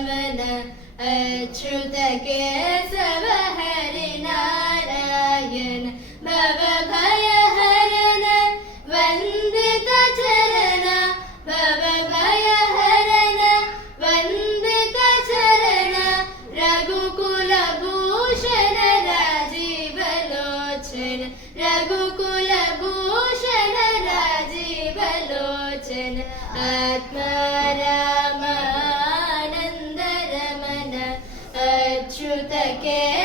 रमण अच्युत केशव हरि नारायण भवभयहरण वन्दित चरण भवभयहरण वन्दित चरण रघुकुलभूषण राजीवलोचन रघुकुलभूषण राजीवलोचन आत्मारामानन्द रमण अच्युत केशव